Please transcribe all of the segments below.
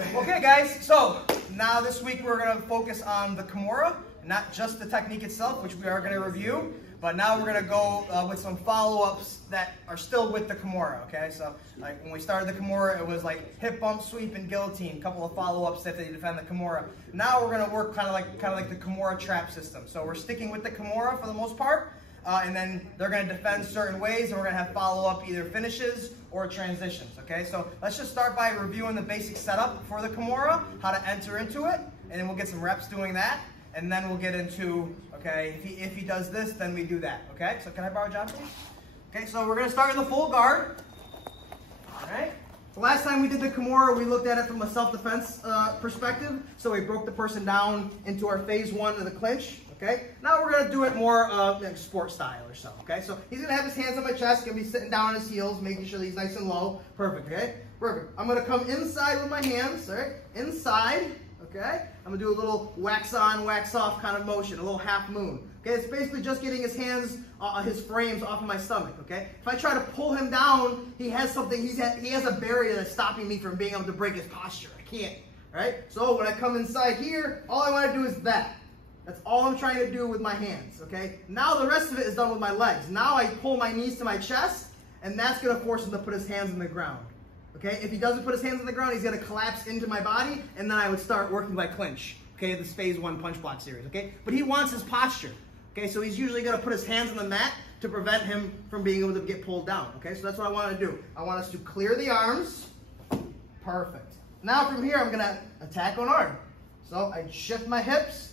Okay guys, so now this week we're going to focus on the Kimura, not just the technique itself, which we are going to review, but now we're going to go with some follow-ups that are still with the Kimura, okay? So like when we started the Kimura, it was like hip bump, sweep, and guillotine, a couple of follow-ups that they defend the Kimura. Now we're going to work kind of like the Kimura trap system. So we're sticking with the Kimura for the most part, and then they're going to defend certain ways, and we're going to have follow-up either finishes or transitions, okay? So let's just start by reviewing the basic setup for the Kimura, how to enter into it, and then we'll get some reps doing that, and then we'll get into, okay, if he does this, then we do that, okay? So can I borrow John, please? Okay, so we're going to start in the full guard, all right? The last time we did the Kimura, we looked at it from a self-defense perspective, so we broke the person down into our phase one of the clinch. Okay, now we're going to do it more like sport style or so, okay? So he's going to have his hands on my chest, going to be sitting down on his heels, making sure that he's nice and low. Perfect, okay? Perfect. I'm going to come inside with my hands, all right? Inside, okay? I'm going to do a little wax on, wax off kind of motion, a little half moon. Okay, it's basically just getting his hands, his frames off of my stomach, okay? If I try to pull him down, he has something, he has a barrier that's stopping me from being able to break his posture. I can't, right? So when I come inside here, all I want to do is that. That's all I'm trying to do with my hands, okay? Now the rest of it is done with my legs. Now I pull my knees to my chest, and that's going to force him to put his hands in the ground, okay? If he doesn't put his hands in the ground, he's going to collapse into my body, and then I would start working by clinch, okay? This phase one punch block series, okay? But he wants his posture, okay? So he's usually going to put his hands on the mat to prevent him from being able to get pulled down, okay? So that's what I want to do. I want us to clear the arms. Perfect. Now from here, I'm going to attack on arm. So I shift my hips.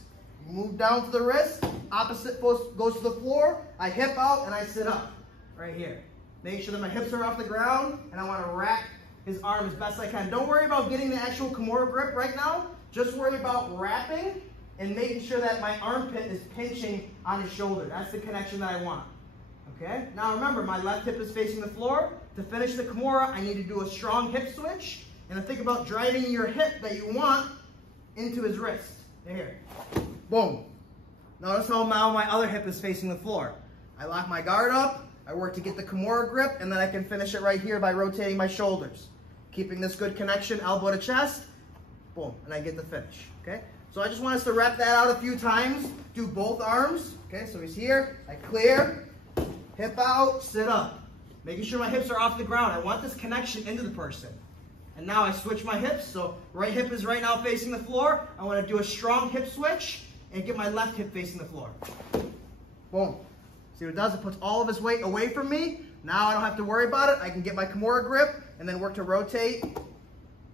Move down to the wrist, opposite goes to the floor, I hip out and I sit up, right here. Make sure that my hips are off the ground, and I want to rack his arm as best I can. Don't worry about getting the actual Kimura grip right now, just worry about wrapping and making sure that my armpit is pinching on his shoulder. That's the connection that I want, okay? Now remember, my left hip is facing the floor. To finish the Kimura, I need to do a strong hip switch, and think about driving your hip that you want into his wrist, here. Boom. Notice how now my other hip is facing the floor. I lock my guard up, I work to get the Kimura grip, and then I can finish it right here by rotating my shoulders. Keeping this good connection, elbow to chest, boom, and I get the finish, okay? So I just want us to rep that out a few times, do both arms, okay? So he's here, I clear, hip out, sit up. Making sure my hips are off the ground. I want this connection into the person. And now I switch my hips, so right hip is right now facing the floor. I want to do a strong hip switch and get my left hip facing the floor. Boom. See what it does? It puts all of his weight away from me. Now I don't have to worry about it. I can get my Kimura grip and then work to rotate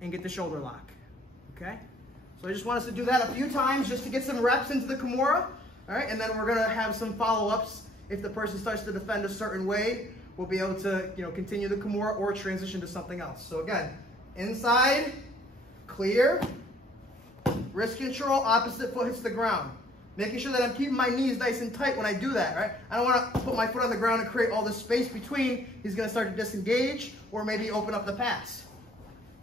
and get the shoulder lock. Okay? So I just want us to do that a few times just to get some reps into the Kimura. All right? And then we're going to have some follow-ups. If the person starts to defend a certain way, we'll be able to, continue the Kimura or transition to something else. So again, inside, clear, wrist control, opposite foot hits the ground. Making sure that I'm keeping my knees nice and tight when I do that, right? I don't want to put my foot on the ground and create all this space between. He's going to start to disengage or maybe open up the pass.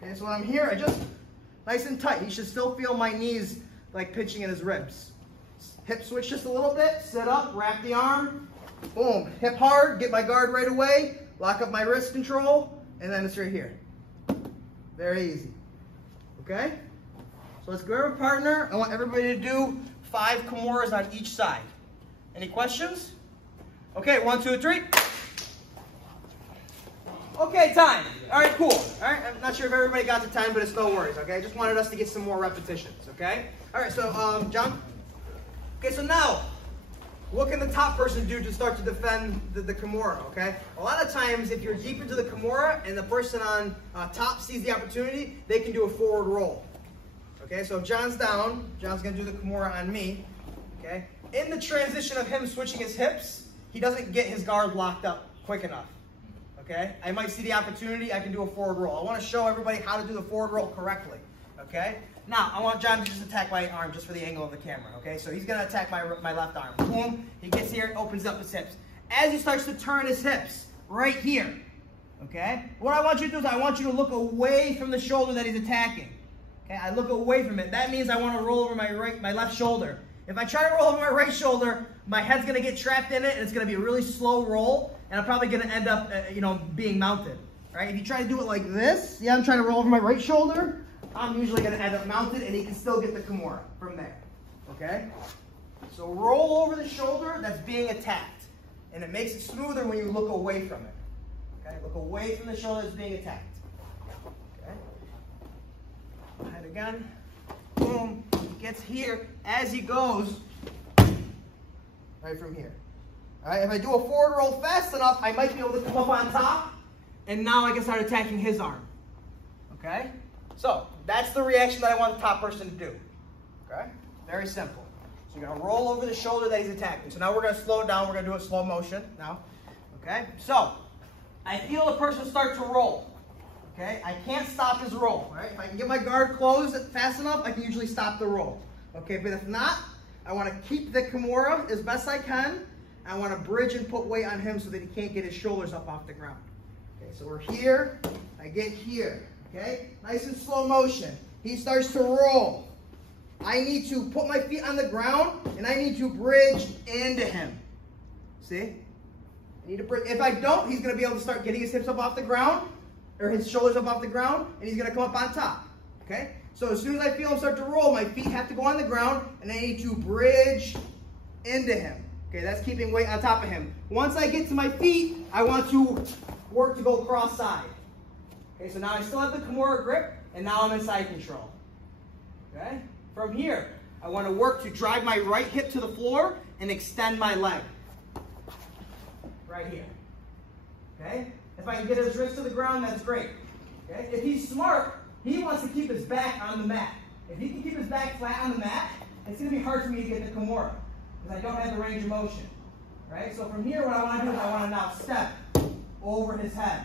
Okay, so when I'm here, I just, nice and tight. He should still feel my knees like pinching in his ribs. Hip switch just a little bit, sit up, wrap the arm, boom. Hip hard, get my guard right away, lock up my wrist control, and then it's right here. Very easy, okay? So let's grab a partner. I want everybody to do 5 Kimuras on each side. Any questions? Okay, 1, 2, 3. Okay, time. All right, cool. All right, I'm not sure if everybody got the time, but it's no worries, okay? I just wanted us to get some more repetitions, okay? All right, so, John? Okay, so now, what can the top person do to start to defend the Kimura, okay? A lot of times, if you're deep into the Kimura and the person on top sees the opportunity, they can do a forward roll. Okay, so if John's down, John's going to do the Kimura on me, okay? In the transition of him switching his hips, he doesn't get his guard locked up quick enough, okay? I might see the opportunity, I can do a forward roll. I want to show everybody how to do the forward roll correctly, okay? Now, I want John to just attack my arm just for the angle of the camera, okay? So he's going to attack my left arm. Boom, he gets here, opens up his hips. As he starts to turn his hips, right here, okay? What I want you to do is I want you to look away from the shoulder that he's attacking. Okay, I look away from it. That means I want to roll over my left shoulder. If I try to roll over my right shoulder, my head's going to get trapped in it, and it's going to be a really slow roll, and I'm probably going to end up, being mounted. Right? If you try to do it like this, yeah, I'm trying to roll over my right shoulder. I'm usually going to end up mounted, and he can still get the Kimura from there. Okay? So roll over the shoulder that's being attacked. And it makes it smoother when you look away from it. Okay? Look away from the shoulder that's being attacked. Okay? Head again. Boom. He gets here as he goes. Right from here. All right? If I do a forward roll fast enough, I might be able to come up on top. And now I can start attacking his arm. Okay? So that's the reaction that I want the top person to do. Okay? Very simple. So you're going to roll over the shoulder that he's attacking. So now we're going to slow it down. We're going to do it slow motion now. Okay? So I feel the person start to roll. Okay? I can't stop his roll. Right? If I can get my guard closed fast enough, I can usually stop the roll. Okay? But if not, I want to keep the Kimura as best I can. I want to bridge and put weight on him so that he can't get his shoulders up off the ground. Okay? So we're here. I get here. Okay? Nice and slow motion. He starts to roll. I need to put my feet on the ground, and I need to bridge into him. See? I need to bridge. If I don't, he's going to be able to start getting his hips up off the ground, or his shoulders up off the ground, and he's going to come up on top. Okay? So as soon as I feel him start to roll, my feet have to go on the ground, and I need to bridge into him. Okay, that's keeping weight on top of him. Once I get to my feet, I want to work to go cross-side. Okay, so now I still have the Kimura grip, and now I'm in side control. Okay? From here, I want to work to drive my right hip to the floor and extend my leg. Right here. Okay? If I can get his wrist to the ground, that's great. Okay? If he's smart, he wants to keep his back on the mat. If he can keep his back flat on the mat, it's going to be hard for me to get the Kimura because I don't have the range of motion. Right? So from here, what I want to do is I want to now step over his head.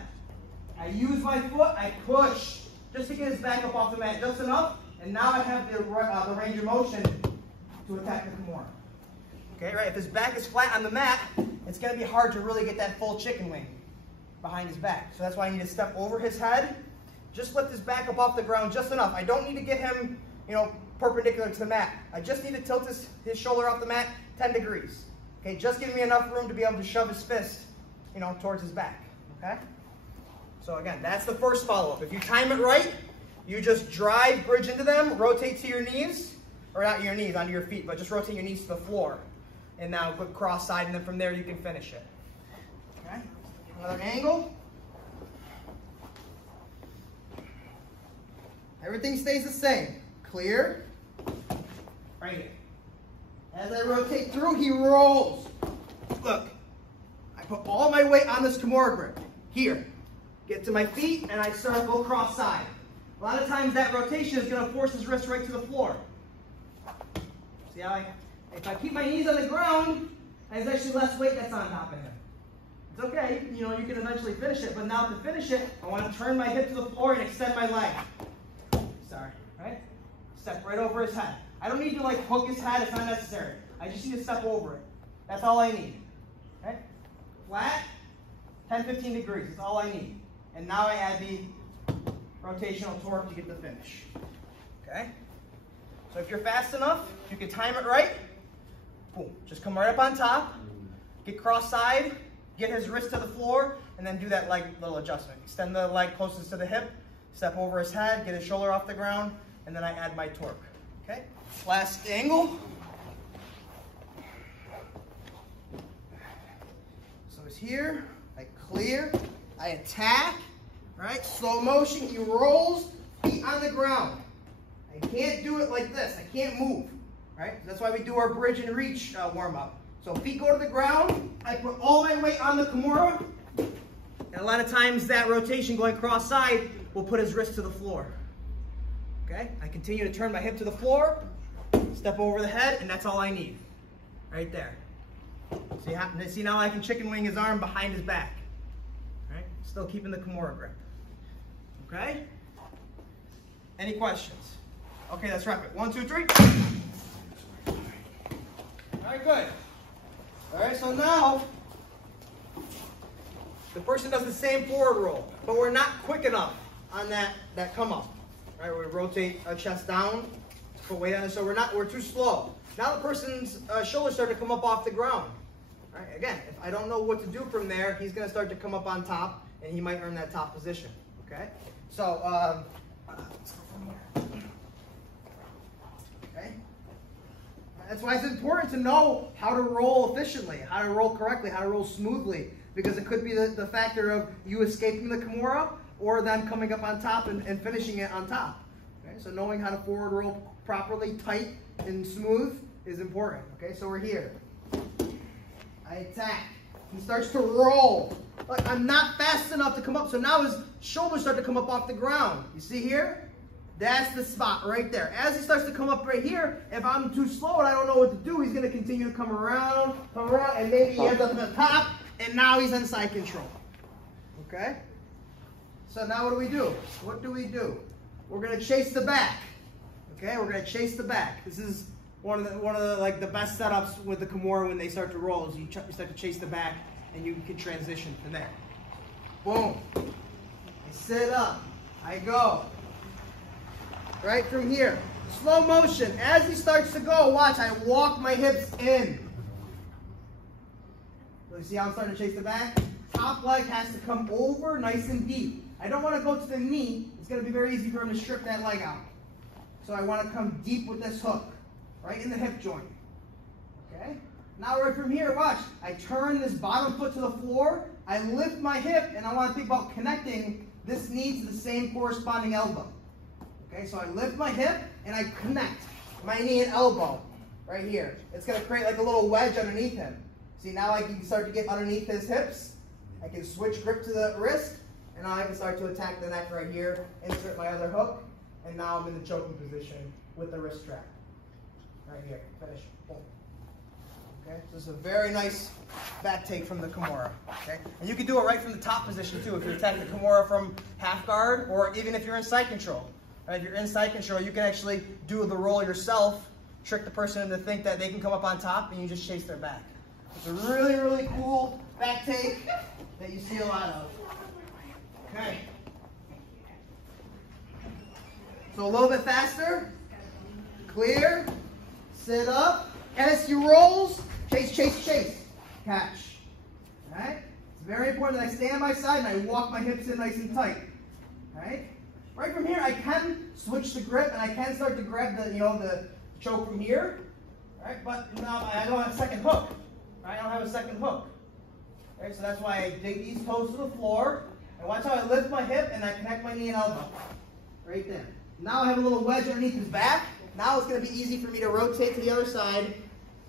I use my foot, I push just to get his back up off the mat just enough. And now I have the range of motion to attack the Kimura. Okay, right? If his back is flat on the mat, it's going to be hard to really get that full chicken wing behind his back. So that's why I need to step over his head. Just lift his back up off the ground just enough. I don't need to get him, perpendicular to the mat. I just need to tilt his shoulder off the mat 10 degrees. Okay, just give me enough room to be able to shove his fist, towards his back. Okay? So again, that's the first follow-up. If you time it right, you just drive, bridge into them, rotate to your knees, or not your knees, onto your feet, but just rotate your knees to the floor. And now go cross-side, and then from there you can finish it. Okay? Another angle. Everything stays the same. Clear. Right here. As I rotate through, he rolls. Look, I put all my weight on this Kimura grip. Here. Get to my feet, and I start to go cross-side. A lot of times that rotation is going to force his wrist right to the floor. See how if I keep my knees on the ground, there's actually less weight that's on top of him. It's okay, you can eventually finish it, but now to finish it, I want to turn my hip to the floor and extend my leg. Sorry, right? Step right over his head. I don't need to hook his head, it's not necessary. I just need to step over it. That's all I need. Okay? Flat, 10-15 degrees, that's all I need. And now I add the rotational torque to get the finish. Okay? So if you're fast enough, you can time it right. Boom. Just come right up on top, get cross-side, get his wrist to the floor, and then do that leg little adjustment. Extend the leg closest to the hip, step over his head, get his shoulder off the ground, and then I add my torque. Okay? Last angle. So it's here, I clear, I attack. Right? Slow motion, he rolls, feet on the ground. I can't do it like this. I can't move. Right? That's why we do our bridge and reach warm-up. So feet go to the ground. I put all my weight on the Kimura. And a lot of times that rotation going cross-side will put his wrist to the floor. Okay? I continue to turn my hip to the floor, step over the head, and that's all I need. Right there. See now I can chicken wing his arm behind his back. Right? Still keeping the Kimura grip. Okay? Any questions? Okay, let's wrap it. 1, 2, 3. All right, good. All right, so now the person does the same forward roll, but we're not quick enough on that come up. All right, we rotate our chest down to put weight on it, so we're too slow. Now the person's shoulders start to come up off the ground. All right, again, if I don't know what to do from there, he's going to start to come up on top, and he might earn that top position. Okay? So, let's go from here. That's why it's important to know how to roll efficiently, how to roll correctly, how to roll smoothly, because it could be the factor of you escaping the Kimura or them coming up on top and finishing it on top. Okay? So knowing how to forward roll properly, tight and smooth is important. Okay, so we're here. I attack. He starts to roll. Like, I'm not fast enough to come up, so now his shoulders start to come up off the ground. You see here? That's the spot right there. As he starts to come up right here, if I'm too slow and I don't know what to do, he's going to continue to come around, and maybe he ends up at the top, and now he's in side control. Okay? So now what do we do? What do we do? We're going to chase the back. Okay? We're going to chase the back. This is one of the like the best setups with the Kimura when they start to roll is you start to chase the back, and you can transition from there. Boom. I sit up. I go. Right from here. Slow motion. As he starts to go, watch, I walk my hips in. So you see how I'm starting to chase the back? Top leg has to come over nice and deep. I don't want to go to the knee. It's going to be very easy for him to strip that leg out. So I want to come deep with this hook. Right in the hip joint. Okay? Now right from here, watch. I turn this bottom foot to the floor. I lift my hip, and I want to think about connecting this knee to the same corresponding elbow. Okay, so I lift my hip, and I connect my knee and elbow right here. It's going to create like a little wedge underneath him. See, now I can start to get underneath his hips. I can switch grip to the wrist, and now I can start to attack the neck right here, insert my other hook, and now I'm in the choking position with the wrist strap. Right here, finish, boom. Okay, so this is a very nice back take from the Kimura. Okay, and you can do it right from the top position too. If you attack the Kimura from half guard, or even if you're in side control. Right, if you're in side control, you can actually do the roll yourself, trick the person into think that they can come up on top, and you just chase their back. It's a really, really cool back take that you see a lot of. Okay. So a little bit faster. Clear. Sit up. As he rolls, chase, chase, chase. Catch. All right? It's very important that I stay on my side and I walk my hips in nice and tight. All right? Right from here, I can switch the grip and I can start to grab the, the choke from here. Right? But now I don't have a second hook. Right? I don't have a second hook. Right? So that's why I dig these toes to the floor. And watch how I lift my hip and I connect my knee and elbow. Right there. Now I have a little wedge underneath his back. Now it's going to be easy for me to rotate to the other side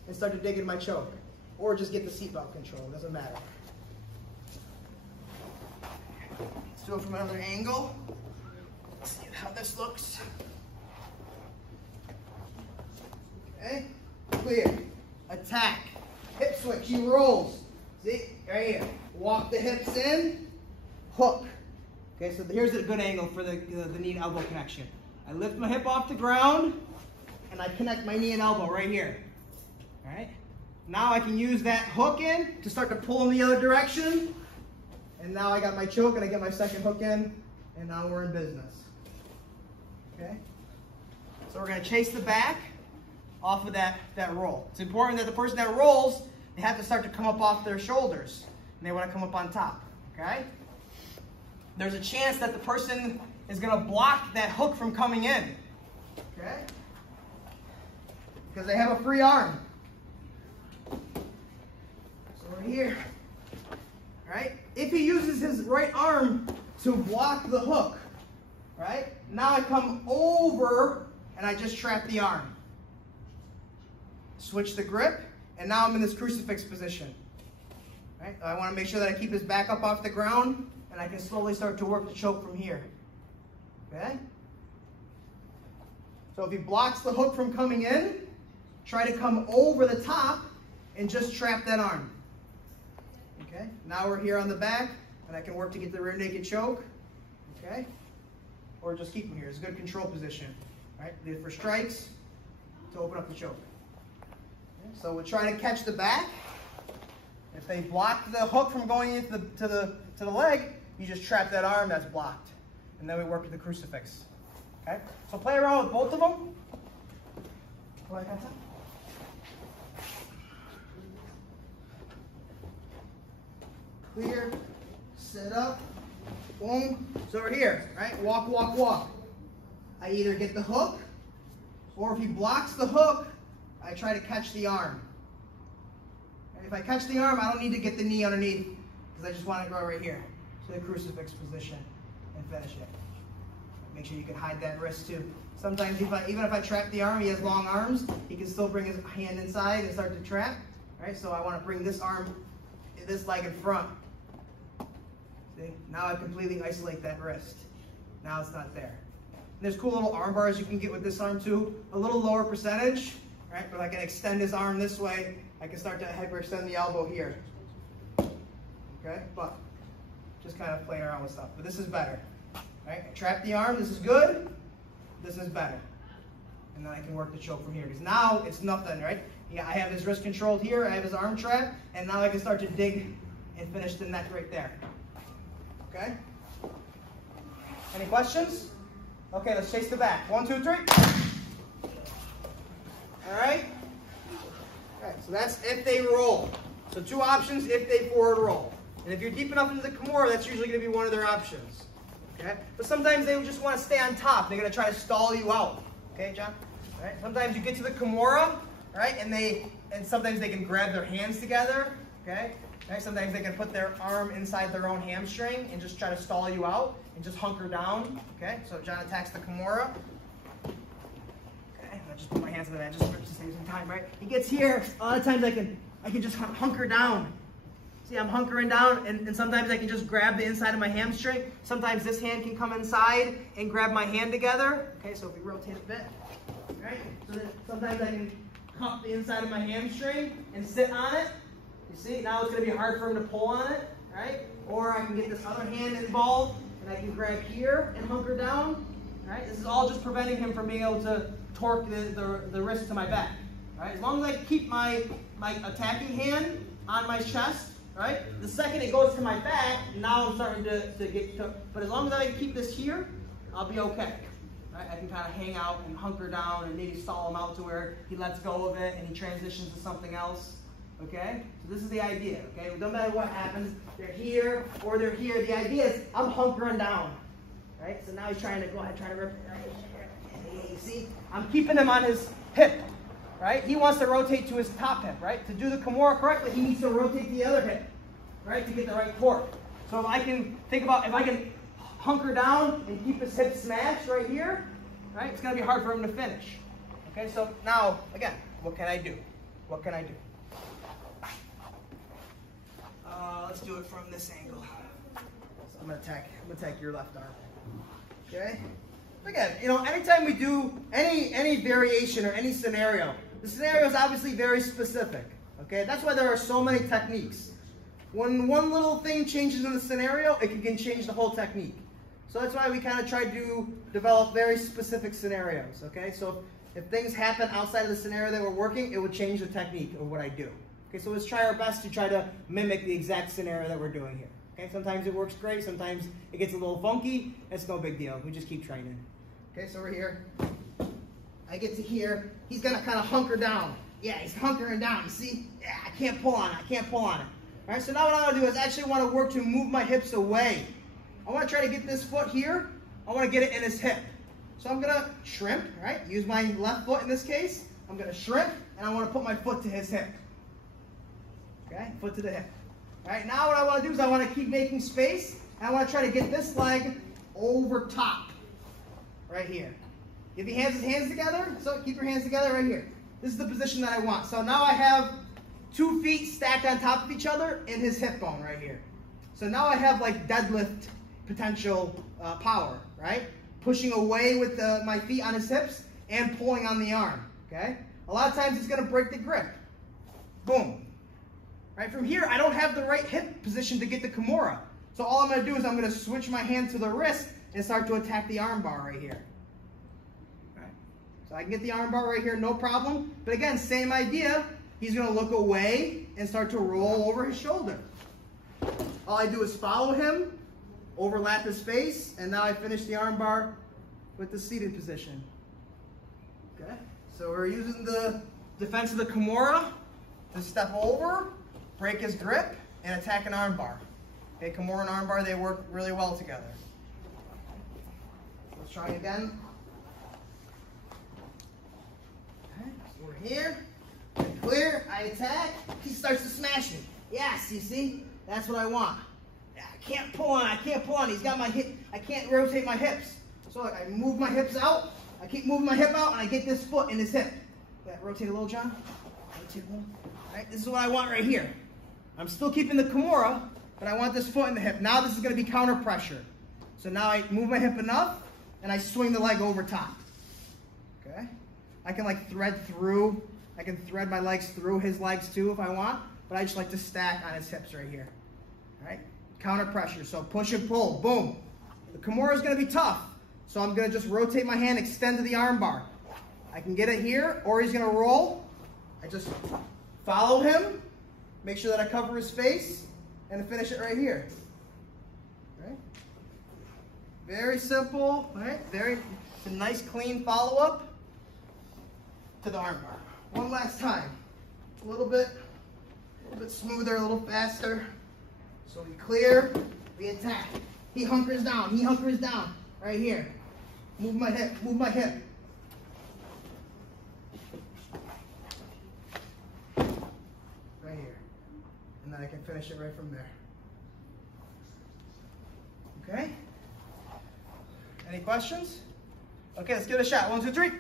and start to dig into my choke. Or just get the seatbelt control. It doesn't matter. Let's do it from another angle. Let's see how this looks. Okay. Clear. Attack. Hip switch. He rolls. See? Right here. Walk the hips in. Hook. Okay, so here's a good angle for the knee and elbow connection. I lift my hip off the ground, and I connect my knee and elbow right here. All right? Now I can use that hook in to start to pull in the other direction. And now I got my choke, and I get my second hook in, and now we're in business. Okay? So we're going to chase the back off of that roll. It's important that the person that rolls, they have to start to come up off their shoulders, and they want to come up on top. Okay? There's a chance that the person is going to block that hook from coming in. Okay? Because they have a free arm. So we're here. Right? If he uses his right arm to block the hook, right? Now I come over and I just trap the arm. Switch the grip, and now I'm in this crucifix position. Right? I want to make sure that I keep his back up off the ground, and I can slowly start to work the choke from here. Okay? So if he blocks the hook from coming in, try to come over the top and just trap that arm. Okay? Now we're here on the back, and I can work to get the rear naked choke. Okay? Or just keep him here. It's a good control position. Right? Leave it for strikes to open up the choke. Okay? So we'll try to catch the back. If they block the hook from going into to the leg, you just trap that arm that's blocked. And then we work with the crucifix. Okay? So play around with both of them. Clear. Sit up. Boom. So we're here, right? Walk, walk, walk. I either get the hook, or if he blocks the hook, I try to catch the arm. And if I catch the arm, I don't need to get the knee underneath because I just want to go right here to the crucifix position and finish it. Make sure you can hide that wrist too. Sometimes even if I trap the arm, he has long arms, he can still bring his hand inside and start to trap. Right? So I want to bring this arm, this leg in front. See? Now I completely isolate that wrist. Now it's not there. And there's cool little arm bars you can get with this arm too. A little lower percentage, right? But I can extend his arm this way. I can start to hyperextend the elbow here. Okay? But just kind of playing around with stuff. But this is better. Right? I trap the arm, this is good. This is better. And then I can work the choke from here. Because now it's nothing, right? Yeah, I have his wrist controlled here, I have his arm trapped, and now I can start to dig and finish the neck right there. Okay? Any questions? Okay, let's chase the back. 1, 2, 3. Alright? Alright, so that's if they roll. So 2 options if they forward roll. And if you're deep enough into the Kimura, that's usually going to be one of their options. Okay? But sometimes they just want to stay on top. They're going to try to stall you out. Okay, John? All right? Sometimes you get to the Kimura, right? And sometimes they can grab their hands together. Okay? Right? Sometimes they can put their arm inside their own hamstring and just try to stall you out and just hunker down. Okay? So John attacks the Kimura. Okay? I just put my hands on that just to save some time, right? He gets here. A lot of times I can just hunker down. See, I'm hunkering down, and sometimes I can just grab the inside of my hamstring. Sometimes this hand can come inside and grab my hand together. Okay, so if we rotate a bit, right? So then sometimes I can cup the inside of my hamstring and sit on it. You see, now it's going to be hard for him to pull on it, right? Or I can get this other hand involved, and I can grab here and hunker down, right? This is all just preventing him from being able to torque the wrist to my back, right? As long as I keep my attacking hand on my chest, right? The second it goes to my back, now I'm starting to get to, but as long as I keep this here, I'll be okay. Right? I can kind of hang out and hunker down and maybe stall him out to where he lets go of it and he transitions to something else. Okay? So this is the idea. Okay? No matter what happens, they're here or they're here. The idea is I'm hunkering down. Right? So now he's trying to go ahead, trying to rip. Right? You see? I'm keeping him on his hip. Right? He wants to rotate to his top hip, right? To do the Kimura correctly, he needs to rotate the other hip, right? To get the right torque. So if I can hunker down and keep his hip smashed right here, right? It's going to be hard for him to finish. Okay, so now, again, what can I do? What can I do? Let's do it from this angle. So I'm going to attack your left arm. Okay? Again, you know, anytime we do any variation or any scenario, the scenario is obviously very specific. Okay, that's why there are so many techniques. When one little thing changes in the scenario, it can change the whole technique. So that's why we kind of try to develop very specific scenarios. Okay, so if things happen outside of the scenario that we're working, it would change the technique of what I do. Okay, so let's try our best to try to mimic the exact scenario that we're doing here. Okay, sometimes it works great, sometimes it gets a little funky. It's no big deal. We just keep training. Okay, so we're here. I get to here. He's gonna kind of hunker down. Yeah, he's hunkering down. You see? Yeah, I can't pull on it. I can't pull on it. All right, so now what I want to do is actually want to work to move my hips away. I want to try to get this foot here. I want to get it in his hip. So I'm gonna shrimp, right? Use my left foot in this case. I'm gonna shrimp, and I want to put my foot to his hip. Okay, foot to the hip. All right, now what I want to do is I want to keep making space, and I want to try to get this leg over top. Right here. If he has his hands together, so keep your hands together right here. This is the position that I want. So now I have 2 feet stacked on top of each other in his hip bone right here. So now I have like deadlift potential power, right? Pushing away with my feet on his hips and pulling on the arm, okay? A lot of times he's gonna break the grip. Boom. Right, from here, I don't have the right hip position to get the Kimura. So all I'm gonna do is I'm gonna switch my hand to the wrist and start to attack the arm bar right here. Right. So I can get the arm bar right here, no problem. But again, same idea. He's going to look away and start to roll over his shoulder. All I do is follow him, overlap his face, and now I finish the arm bar with the seated position. Okay. So we're using the defense of the Kimura to step over, break his grip, and attack an arm bar. Okay, Kimura and arm bar, they work really well together. Let's try again. Okay, so we're here. clear, I attack, he starts to smash me. Yes, you see? That's what I want. I can't pull on, he's got my hip, I can't rotate my hips. So look, I move my hips out, I keep moving my hip out, and I get this foot in his hip. Rotate a little, John. Rotate a little. All right, this is what I want right here. I'm still keeping the Kimura, but I want this foot in the hip. Now this is going to be counter pressure. So now I move my hip enough, and I swing the leg over top. Okay? I can like thread through. I can thread my legs through his legs too if I want, but I just like to stack on his hips right here. All right? Counter pressure. So push and pull. Boom. The Kimura is going to be tough, so I'm going to just rotate my hand, extend to the arm bar. I can get it here, or he's going to roll. I just follow him, make sure that I cover his face, and finish it right here. Right? Very simple, right? It's a nice clean follow-up to the arm bar. One last time. A little bit smoother, a little faster. So we clear, we attack. He hunkers down, right here. Move my hip, Right here. And then I can finish it right from there. Okay? Any questions? Okay, let's give it a shot. 1, 2, 3.